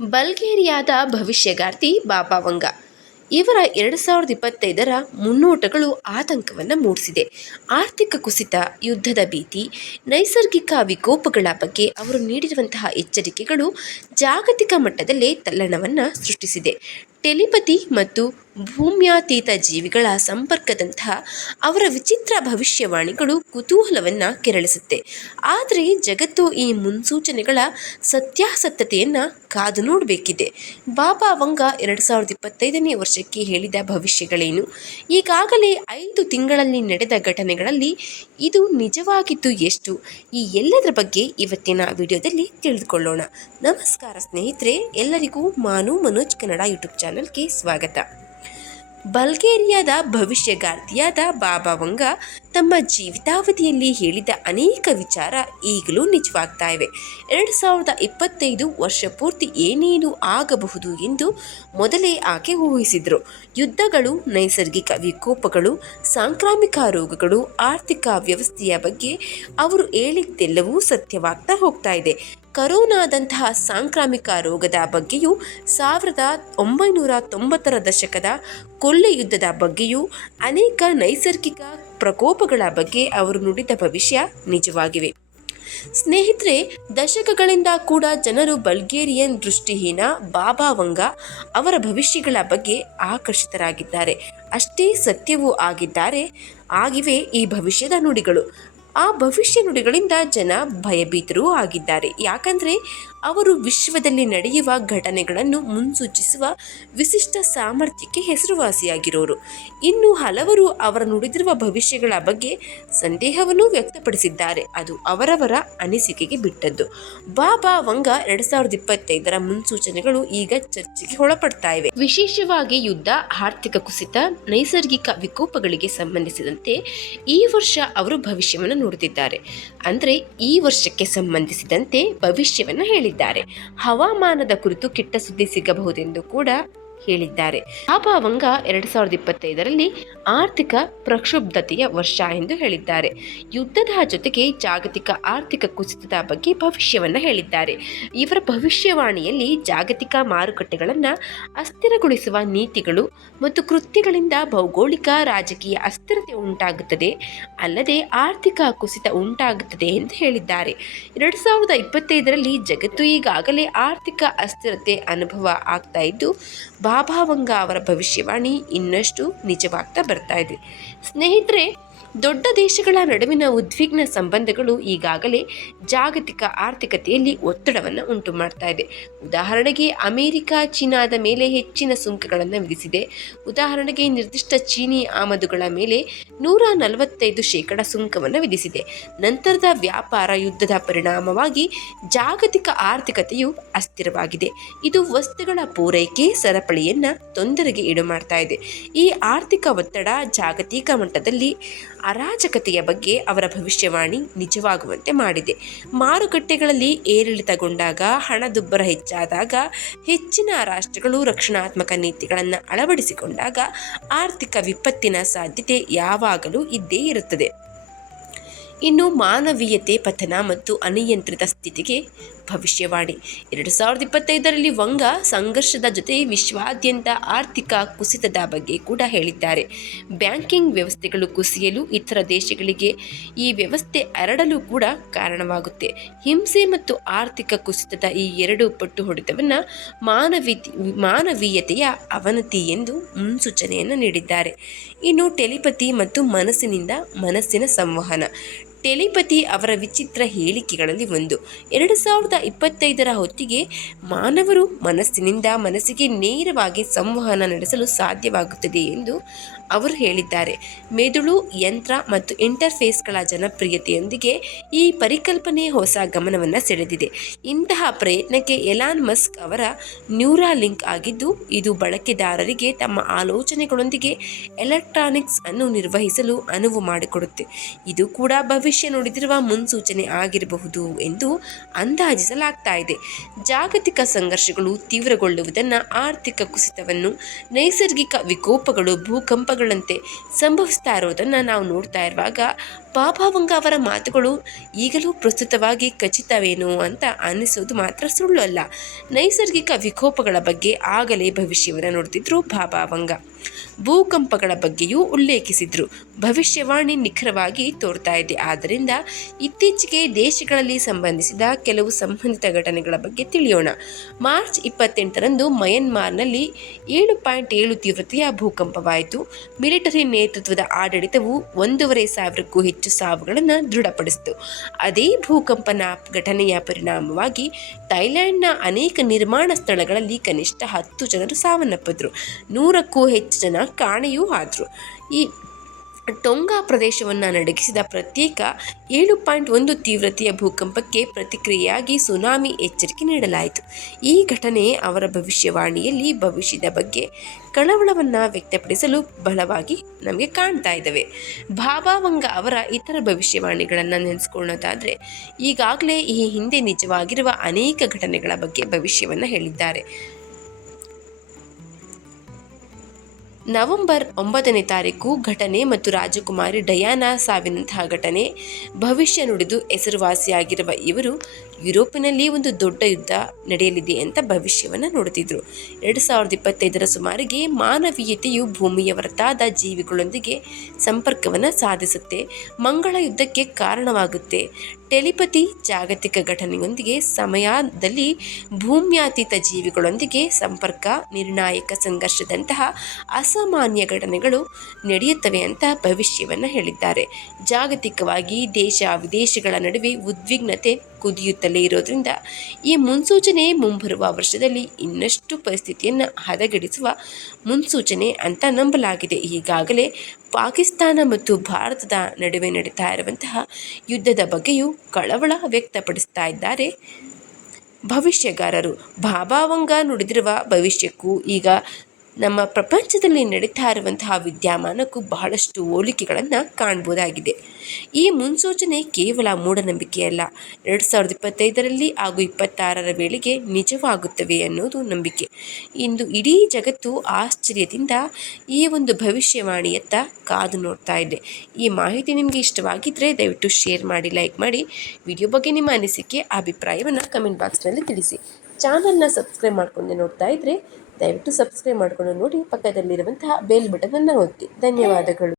ಬಲ್ಗೇರಿಯಾದ ಭವಿಷ್ಯಗಾರ್ತಿ ಬಾಬಾ ವಂಗ. ಇವರ ಎರಡು ಸಾವಿರದ ಇಪ್ಪತ್ತೈದರ ಮುನ್ನೋಟಗಳು ಆತಂಕವನ್ನು ಮೂಡಿಸಿದೆ. ಆರ್ಥಿಕ ಕುಸಿತ, ಯುದ್ಧದ ಭೀತಿ, ನೈಸರ್ಗಿಕ ವಿಕೋಪಗಳ ಬಗ್ಗೆ ಅವರು ನೀಡಿರುವಂತಹ ಎಚ್ಚರಿಕೆಗಳು ಜಾಗತಿಕ ಮಟ್ಟದಲ್ಲೇ ತಲ್ಲಣವನ್ನು ಸೃಷ್ಟಿಸಿದೆ. ಟೆಲಿಪತಿ ಮತ್ತು ಭೂಮ್ಯಾತೀತ ಜೀವಿಗಳ ಸಂಪರ್ಕದಂತಹ ಅವರ ವಿಚಿತ್ರ ಭವಿಷ್ಯವಾಣಿಗಳು ಕುತೂಹಲವನ್ನು ಕೆರಳಿಸುತ್ತೆ. ಆದರೆ ಜಗತ್ತು ಈ ಮುನ್ಸೂಚನೆಗಳ ಸತ್ಯಾಸತ್ಯತೆಯನ್ನು ಕಾದು ನೋಡಬೇಕಿದೆ. ಬಾಬಾ ವಂಗ ಎರಡು ಸಾವಿರದ ಇಪ್ಪತ್ತೈದನೇ ವರ್ಷಕ್ಕೆ ಹೇಳಿದ ಭವಿಷ್ಯಗಳೇನು? ಈಗಾಗಲೇ ಐದು ತಿಂಗಳಲ್ಲಿ ನಡೆದ ಘಟನೆಗಳಲ್ಲಿ ಇದು ನಿಜವಾಗಿದ್ದು ಎಷ್ಟು? ಈ ಎಲ್ಲದರ ಬಗ್ಗೆ ಇವತ್ತಿನ ವಿಡಿಯೋದಲ್ಲಿ ತಿಳಿದುಕೊಳ್ಳೋಣ. ನಮಸ್ಕಾರ ಸ್ನೇಹಿತರೆ, ಎಲ್ಲರಿಗೂ ಮಾನು ಮನೋಜ್ ಕನ್ನಡ ಯೂಟ್ಯೂಬ್ ಚಾನಲ್ಗೆ ಸ್ವಾಗತ. ಬಲ್ಗೇರಿಯಾದ ಭವಿಷ್ಯಗಾರ್ತಿಯಾದ ಬಾಬಾ ವಂಗ ತಮ್ಮ ಜೀವಿತಾವಧಿಯಲ್ಲಿ ಹೇಳಿದ ಅನೇಕ ವಿಚಾರ ಈಗಲೂ ನಿಜವಾಗ್ತಾ ಇವೆ. ಎರಡು ಸಾವಿರದ ಇಪ್ಪತ್ತೈದು ವರ್ಷ ಪೂರ್ತಿ ಏನೇನು ಆಗಬಹುದು ಎಂದು ಮೊದಲೇ ಆಕೆ ಊಹಿಸಿದರು. ಯುದ್ಧಗಳು, ನೈಸರ್ಗಿಕ ವಿಕೋಪಗಳು, ಸಾಂಕ್ರಾಮಿಕ ರೋಗಗಳು, ಆರ್ಥಿಕ ವ್ಯವಸ್ಥೆಯ ಬಗ್ಗೆ ಅವರು ಹೇಳಿದ್ದೆಲ್ಲವೂ ಸತ್ಯವಾಗ್ತಾ ಹೋಗ್ತಾ ಇದೆ. ಕರೋನಾದಂತಹ ಸಾಂಕ್ರಾಮಿಕ ರೋಗದ ಬಗ್ಗೆಯೂ ಸಾವಿರದ ಒಂಬೈನೂರ ತೊಂಬತ್ತರ ದಶಕದ ಕೊಲ್ಲೆ ಯುದ್ಧದ ಬಗ್ಗೆಯೂ ಅನೇಕ ನೈಸರ್ಗಿಕ ಪ್ರಕೋಪಗಳ ಬಗ್ಗೆ ಅವರು ನುಡಿದ ಭವಿಷ್ಯ ನಿಜವಾಗಿವೆ. ಸ್ನೇಹಿತರೆ, ದಶಕಗಳಿಂದ ಕೂಡ ಜನರು ಬಲ್ಗೇರಿಯನ್ ದೃಷ್ಟಿಹೀನ ಬಾಬಾ ವಂಗ ಅವರ ಭವಿಷ್ಯಗಳ ಬಗ್ಗೆ ಆಕರ್ಷಿತರಾಗಿದ್ದಾರೆ. ಅಷ್ಟೇ ಸತ್ಯವೂ ಆಗಿದ್ದಾರೆ, ಆಗಿವೆ ಈ ಭವಿಷ್ಯದ ನುಡಿಗಳು. ಆ ಭವಿಷ್ಯ ನುಡಿಗಳಿಂದ ಜನ ಭಯಭೀತರೂ ಆಗಿದ್ದಾರೆ. ಯಾಕಂದರೆ ಅವರು ವಿಶ್ವದಲ್ಲಿ ನಡೆಯುವ ಘಟನೆಗಳನ್ನು ಮುನ್ಸೂಚಿಸುವ ವಿಶಿಷ್ಟ ಸಾಮರ್ಥ್ಯಕ್ಕೆ ಹೆಸರುವಾಸಿಯಾಗಿರೋರು. ಇನ್ನು ಹಲವರು ಅವರ ನುಡಿದಿರುವ ಭವಿಷ್ಯಗಳ ಬಗ್ಗೆ ಸಂದೇಹವನ್ನು ವ್ಯಕ್ತಪಡಿಸಿದ್ದಾರೆ. ಅದು ಅವರವರ ಅನಿಸಿಕೆಗೆ ಬಿಟ್ಟದ್ದು. ಬಾಬಾ ವಂಗ ಎರಡ್ ಸಾವಿರದ ಇಪ್ಪತ್ತೈದರ ಮುನ್ಸೂಚನೆಗಳು ಈಗ ಚರ್ಚೆಗೆ ಒಳಪಡ್ತಾ ಇವೆ ವಿಶೇಷವಾಗಿ ಯುದ್ಧ, ಆರ್ಥಿಕ ಕುಸಿತ, ನೈಸರ್ಗಿಕ ವಿಕೋಪಗಳಿಗೆ ಸಂಬಂಧಿಸಿದಂತೆ ಈ ವರ್ಷ ಅವರು ಭವಿಷ್ಯವನ್ನು ನುಡಿದಿದ್ದಾರೆ ಅಂದರೆ ಈ ವರ್ಷಕ್ಕೆ ಸಂಬಂಧಿಸಿದಂತೆ ಭವಿಷ್ಯವನ್ನು ಹೇಳಿದ್ದಾರೆ. ಹವಾಮಾನದ ಕುರಿತು ಕೆಟ್ಟ ಸುದ್ದಿ ಸಿಗಬಹುದೆಂದು ಕೂಡ ಹೇಳಿದ್ದಾರೆ. ವಂಗ ಎರಡು ಸಾವಿರದ ಇಪ್ಪತ್ತೈದರಲ್ಲಿ ಆರ್ಥಿಕ ಪ್ರಕ್ಷುಬ್ಧತೆಯ ವರ್ಷ ಎಂದು ಹೇಳಿದ್ದಾರೆ. ಯುದ್ಧದ ಜೊತೆಗೆ ಜಾಗತಿಕ ಆರ್ಥಿಕ ಕುಸಿತದ ಬಗ್ಗೆ ಭವಿಷ್ಯವನ್ನು ಹೇಳಿದ್ದಾರೆ. ಇವರ ಭವಿಷ್ಯವಾಣಿಯಲ್ಲಿ ಜಾಗತಿಕ ಮಾರುಕಟ್ಟೆಗಳನ್ನು ಅಸ್ಥಿರಗೊಳಿಸುವ ನೀತಿಗಳು ಮತ್ತು ಕೃತ್ಯಗಳಿಂದ ಭೌಗೋಳಿಕ ರಾಜಕೀಯ ಅಸ್ಥಿರತೆ ಉಂಟಾಗುತ್ತದೆ, ಅಲ್ಲದೆ ಆರ್ಥಿಕ ಕುಸಿತ ಉಂಟಾಗುತ್ತದೆ ಎಂದು ಹೇಳಿದ್ದಾರೆ. ಎರಡು ಸಾವಿರದ ಇಪ್ಪತ್ತೈದರಲ್ಲಿ ಜಗತ್ತು ಈಗಾಗಲೇ ಆರ್ಥಿಕ ಅಸ್ಥಿರತೆ ಅನುಭವ ಆಗ್ತಾ ಇದ್ದು ಬಾಬಾವಂಗ ಅವರ ಭವಿಷ್ಯವಾಣಿ ಇನ್ನಷ್ಟು ನಿಜವಾಗ್ತಾ ಬರ್ತಾ ಇದೆ. ಸ್ನೇಹಿತರೆ ದೊಡ್ಡ ದೇಶಗಳ ನಡುವಿನ ಉದ್ವಿಗ್ನ ಸಂಬಂಧಗಳು ಈಗಾಗಲೇ ಜಾಗತಿಕ ಆರ್ಥಿಕತೆಯಲ್ಲಿ ಒತ್ತಡವನ್ನು ಉಂಟು ಮಾಡ್ತಾ ಇದೆ. ಉದಾಹರಣೆಗೆ ಅಮೆರಿಕ ಚೀನಾದ ಮೇಲೆ ಹೆಚ್ಚಿನ ಸುಂಕಗಳನ್ನು ವಿಧಿಸಿದೆ. ಉದಾಹರಣೆಗೆ ನಿರ್ದಿಷ್ಟ ಚೀನಿ ಆಮದುಗಳ ಮೇಲೆ ನೂರ ನಲವತ್ತೈದು ಶೇಕಡ ಸುಂಕವನ್ನು ವಿಧಿಸಿದೆ. ನಂತರದ ವ್ಯಾಪಾರ ಯುದ್ಧದ ಪರಿಣಾಮವಾಗಿ ಜಾಗತಿಕ ಆರ್ಥಿಕತೆಯು ಅಸ್ಥಿರವಾಗಿದೆ. ಇದು ವಸ್ತುಗಳ ಪೂರೈಕೆ ಸರಪಳಿಯನ್ನು ತೊಂದರೆಗೆ ಈಡು ಮಾಡ್ತಾ ಇದೆ. ಈ ಆರ್ಥಿಕ ಒತ್ತಡ ಜಾಗತಿಕ ಮಟ್ಟದಲ್ಲಿ ಅರಾಜಕತೆಯ ಬಗ್ಗೆ ಅವರ ಭವಿಷ್ಯವಾಣಿ ನಿಜವಾಗುವಂತೆ ಮಾಡಿದೆ. ಮಾರುಕಟ್ಟೆಗಳಲ್ಲಿ ಏರಿಳಿತಗೊಂಡಾಗ ಹಣದುಬ್ಬರ ಹೆಚ್ಚಾದಾಗ ಹೆಚ್ಚಿನ ರಾಷ್ಟ್ರಗಳು ರಕ್ಷಣಾತ್ಮಕ ನೀತಿಗಳನ್ನು ಅಳವಡಿಸಿಕೊಂಡಾಗ ಆರ್ಥಿಕ ವಿಪತ್ತಿನ ಸಾಧ್ಯತೆ ಯಾವಾಗಲೂ ಇದ್ದೇ ಇರುತ್ತದೆ. ಇನ್ನು ಮಾನವೀಯತೆ ಪತನ ಮತ್ತು ಅನಿಯಂತ್ರಿತ ಸ್ಥಿತಿಗೆ ಭವಿಷ್ಯವಾಣಿ ಎರಡು ಸಾವಿರದ ಇಪ್ಪತ್ತೈದರಲ್ಲಿ ವಂಗ ಸಂಘರ್ಷದ ಜೊತೆ ವಿಶ್ವಾದ್ಯಂತ ಆರ್ಥಿಕ ಕುಸಿತದ ಬಗ್ಗೆ ಕೂಡ ಹೇಳಿದ್ದಾರೆ. ಬ್ಯಾಂಕಿಂಗ್ ವ್ಯವಸ್ಥೆಗಳು ಕುಸಿಯಲು ಇತರ ದೇಶಗಳಿಗೆ ಈ ವ್ಯವಸ್ಥೆ ಹರಡಲು ಕೂಡ ಕಾರಣವಾಗುತ್ತೆ. ಹಿಂಸೆ ಮತ್ತು ಆರ್ಥಿಕ ಕುಸಿತದ ಈ ಎರಡು ಪಟ್ಟು ಹೊಡೆತವನ್ನು ಮಾನವಿ ಮಾನವೀಯತೆಯ ಅವನತಿ ಎಂದು ಮುನ್ಸೂಚನೆಯನ್ನು ನೀಡಿದ್ದಾರೆ. ಇನ್ನು ಟೆಲಿಪತಿ ಮತ್ತು ಮನಸ್ಸಿನಿಂದ ಮನಸ್ಸಿನ ಸಂವಹನ. ಟೆಲಿಪತಿ ಅವರ ವಿಚಿತ್ರ ಹೇಳಿಕೆಗಳಲ್ಲಿ ಒಂದು. ಎರಡು ಸಾವಿರದ ಇಪ್ಪತ್ತೈದರ ಹೊತ್ತಿಗೆ ಮಾನವರು ಮನಸ್ಸಿನಿಂದ ಮನಸ್ಸಿಗೆ ನೇರವಾಗಿ ಸಂವಹನ ನಡೆಸಲು ಸಾಧ್ಯವಾಗುತ್ತದೆ ಎಂದು ಅವರು ಹೇಳಿದ್ದಾರೆ. ಮೆದುಳು, ಯಂತ್ರ ಮತ್ತು ಇಂಟರ್ಫೇಸ್ಗಳ ಜನಪ್ರಿಯತೆಯೊಂದಿಗೆ ಈ ಪರಿಕಲ್ಪನೆ ಹೊಸ ಗಮನವನ್ನು ಸೆಳೆದಿದೆ. ಇಂತಹ ಪ್ರಯತ್ನಕ್ಕೆ ಎಲಾನ್ ಮಸ್ಕ್ ಅವರ ನ್ಯೂರಾ ಲಿಂಕ್ ಆಗಿದ್ದು, ಇದು ಬಳಕೆದಾರರಿಗೆ ತಮ್ಮ ಆಲೋಚನೆಗಳೊಂದಿಗೆ ಎಲೆಕ್ಟ್ರಾನಿಕ್ಸ್ ಅನ್ನು ನಿರ್ವಹಿಸಲು ಅನುವು ಮಾಡಿಕೊಡುತ್ತೆ. ಇದು ಕೂಡ ನುಡಿದಿರುವ ಮುನ್ಸೂಚನೆ ಆಗಿರಬಹುದು ಎಂದು ಅಂದಾಜಿಸಲಾಗ್ತಾ ಇದೆ. ಜಾಗತಿಕ ಸಂಘರ್ಷಗಳು ತೀವ್ರಗೊಳ್ಳುವುದನ್ನು ಆರ್ಥಿಕ ಕುಸಿತವನ್ನು, ನೈಸರ್ಗಿಕ ವಿಕೋಪಗಳು ಭೂಕಂಪಗಳಂತೆ ಸಂಭವಿಸ್ತಾ ಇರೋದನ್ನು ನಾವು ನೋಡ್ತಾ ಇರುವಾಗ ಬಾಬಾವಂಗ ಅವರ ಮಾತುಗಳು ಈಗಲೂ ಪ್ರಸ್ತುತವಾಗಿ ಖಚಿತವೇನು ಅಂತ ಅನ್ನಿಸೋದು ಮಾತ್ರ ಸುಳ್ಳು ಅಲ್ಲ. ನೈಸರ್ಗಿಕ ವಿಕೋಪಗಳ ಬಗ್ಗೆ ಆಗಲೇ ಭವಿಷ್ಯವನ್ನು ನೋಡ್ತಿದ್ರು ಭಾಭಾವಂಗ ಭೂಕಂಪಗಳ ಬಗ್ಗೆಯೂ ಉಲ್ಲೇಖಿಸಿದ್ರು. ಭವಿಷ್ಯವಾಣಿ ನಿಖರವಾಗಿ ತೋರ್ತಾ ಇದೆ. ಆದ್ದರಿಂದ ಇತ್ತೀಚೆಗೆ ದೇಶಗಳಲ್ಲಿ ಸಂಬಂಧಿಸಿದ ಕೆಲವು ಸಂಬಂಧಿತ ಘಟನೆಗಳ ಬಗ್ಗೆ ತಿಳಿಯೋಣ. ಮಾರ್ಚ್ ಇಪ್ಪತ್ತೆಂಟರಂದು ಮಯನ್ಮಾರ್ನಲ್ಲಿ ಏಳು ಪಾಯಿಂಟ್ ಏಳು ತೀವ್ರತೆಯ ಭೂಕಂಪವಾಯಿತು. ಮಿಲಿಟರಿ ನೇತೃತ್ವದ ಆಡಳಿತವು ಒಂದೂವರೆ ಸಾವಿರಕ್ಕೂ ಹೆಚ್ಚು ಸಾವುಗಳನ್ನು ದೃಢಪಡಿಸಿತು. ಅದೇ ಭೂಕಂಪನ ಘಟನೆಯ ಪರಿಣಾಮವಾಗಿ ಥೈಲ್ಯಾಂಡ್ನ ಅನೇಕ ನಿರ್ಮಾಣ ಸ್ಥಳಗಳಲ್ಲಿ ಕನಿಷ್ಠ ಹತ್ತು ಜನರು ಸಾವನ್ನಪ್ಪಿದ್ರು. ನೂರಕ್ಕೂ ಹೆಚ್ಚು ಜನ ಕಾಣೆಯೂ ಆದರು. ಈ ಟೊಂಗಾ ಪ್ರದೇಶವನ್ನು ನಡಗಿಸಿದ ಪ್ರತ್ಯೇಕ ಏಳು ಪಾಯಿಂಟ್ ಒಂದು ತೀವ್ರತೆಯ ಭೂಕಂಪಕ್ಕೆ ಪ್ರತಿಕ್ರಿಯೆಯಾಗಿ ಸುನಾಮಿ ಎಚ್ಚರಿಕೆ ನೀಡಲಾಯಿತು. ಈ ಘಟನೆ ಅವರ ಭವಿಷ್ಯವಾಣಿಯಲ್ಲಿ ಭವಿಷ್ಯದ ಬಗ್ಗೆ ಕಳವಳವನ್ನು ವ್ಯಕ್ತಪಡಿಸಲು ಬಲವಾಗಿ ನಮಗೆ ಕಾಣ್ತಾ ಇದ್ದಾವೆ. ಭಾಭಾವಂಗ ಅವರ ಇತರ ಭವಿಷ್ಯವಾಣಿಗಳನ್ನು ನೆನೆಸ್ಕೊಳ್ಳೋದಾದರೆ, ಈಗಾಗಲೇ ಈ ಹಿಂದೆ ನಿಜವಾಗಿರುವ ಅನೇಕ ಘಟನೆಗಳ ಬಗ್ಗೆ ಭವಿಷ್ಯವನ್ನು ಹೇಳಿದ್ದಾರೆ. ನವೆಂಬರ್ ಒಂಬತ್ತನೇ ತಾರೀಕು ಘಟನೆ ಮತ್ತು ರಾಜಕುಮಾರಿ ಡಯಾನಾ ಸಾವಿನಂತಹ ಘಟನೆ. ಭವಿಷ್ಯ ನುಡಿದು ಹೆಸರುವಾಸಿಯಾಗಿರುವ ಇವರು ಯುರೋಪಿನಲ್ಲಿ ಒಂದು ದೊಡ್ಡ ಯುದ್ಧ ನಡೆಯಲಿದೆ ಅಂತ ಭವಿಷ್ಯವನ್ನು ನೋಡುತ್ತಿದ್ದರು ಎರಡು ಸಾವಿರದ ಇಪ್ಪತ್ತೈದರ ಸುಮಾರಿಗೆ ಮಾನವೀಯತೆಯು ಭೂಮಿಯ ಹೊರತಾದ ಜೀವಿಗಳೊಂದಿಗೆ ಸಂಪರ್ಕವನ್ನು ಸಾಧಿಸುತ್ತೆ. ಮಂಗಳ ಯುದ್ಧಕ್ಕೆ ಕಾರಣವಾಗುತ್ತೆ. ಟೆಲಿಪತಿ ಜಾಗತಿಕ ಘಟನೆಯೊಂದಿಗೆ ಸಮಯದಲ್ಲಿ ಭೂಮ್ಯಾತೀತ ಜೀವಿಗಳೊಂದಿಗೆ ಸಂಪರ್ಕ, ನಿರ್ಣಾಯಕ ಸಂಘರ್ಷದಂತಹ ಅಸಾಮಾನ್ಯ ಘಟನೆಗಳು ನಡೆಯುತ್ತವೆ ಅಂತ ಭವಿಷ್ಯವನ್ನು ಹೇಳಿದ್ದಾರೆ. ಜಾಗತಿಕವಾಗಿ ದೇಶ ವಿದೇಶಗಳ ನಡುವೆ ಉದ್ವಿಗ್ನತೆ ಕುದಿಯುತ್ತಲೇ ಇರೋದ್ರಿಂದ ಈ ಮುನ್ಸೂಚನೆ ಮುಂಬರುವ ವರ್ಷದಲ್ಲಿ ಇನ್ನಷ್ಟು ಪರಿಸ್ಥಿತಿಯನ್ನು ಹದಗೆಡಿಸುವ ಮುನ್ಸೂಚನೆ ಅಂತ ನಂಬಲಾಗಿದೆ. ಈಗಾಗಲೇ ಪಾಕಿಸ್ತಾನ ಮತ್ತು ಭಾರತದ ನಡುವೆ ನಡೀತಾ ಇರುವಂತಹ ಯುದ್ಧದ ಬಗ್ಗೆಯೂ ಕಳವಳ ವ್ಯಕ್ತಪಡಿಸ್ತಾ ಇದ್ದಾರೆ. ಭವಿಷ್ಯಗಾರರು ಭಾಭಾವಂಗ ನುಡಿದಿರುವ ಭವಿಷ್ಯಕ್ಕೂ ಈಗ ನಮ್ಮ ಪ್ರಪಂಚದಲ್ಲಿ ನಡೀತಾ ಇರುವಂತಹ ವಿದ್ಯಮಾನಕ್ಕೂ ಬಹಳಷ್ಟು ಹೋಲಿಕೆಗಳನ್ನು ಕಾಣ್ಬೋದಾಗಿದೆ. ಈ ಮುನ್ಸೂಚನೆ ಕೇವಲ ಮೂಢನಂಬಿಕೆಯಲ್ಲ. ಎರಡು ಸಾವಿರದ ಇಪ್ಪತ್ತೈದರಲ್ಲಿ ಹಾಗೂ ಇಪ್ಪತ್ತಾರರ ವೇಳೆಗೆ ನಿಜವಾಗುತ್ತವೆ ಅನ್ನೋದು ನಂಬಿಕೆ. ಇಂದು ಇಡೀ ಜಗತ್ತು ಆಶ್ಚರ್ಯದಿಂದ ಈ ಒಂದು ಭವಿಷ್ಯವಾಣಿಯತ್ತ ಕಾದು ನೋಡ್ತಾ ಇದೆ. ಈ ಮಾಹಿತಿ ನಿಮಗೆ ಇಷ್ಟವಾಗಿದ್ದರೆ ದಯವಿಟ್ಟು ಶೇರ್ ಮಾಡಿ, ಲೈಕ್ ಮಾಡಿ. ವಿಡಿಯೋ ಬಗ್ಗೆ ನಿಮ್ಮ ಅನಿಸಿಕೆ, ಅಭಿಪ್ರಾಯವನ್ನು ಕಮೆಂಟ್ ಬಾಕ್ಸ್ನಲ್ಲಿ ತಿಳಿಸಿ. ಚಾನಲ್ನ ಸಬ್ಸ್ಕ್ರೈಬ್ ಮಾಡ್ಕೊಂಡು ನೋಡ್ತಾ ಇದ್ದರೆ ದಯವಿಟ್ಟು ಸಬ್ಸ್ಕ್ರೈಬ್ ಮಾಡಿಕೊಂಡು ನೋಡಿ ಪಕ್ಕದಲ್ಲಿರುವಂತಹ ಬೆಲ್ ಅನ್ನು ಒತ್ತಿ. ಧನ್ಯವಾದಗಳು.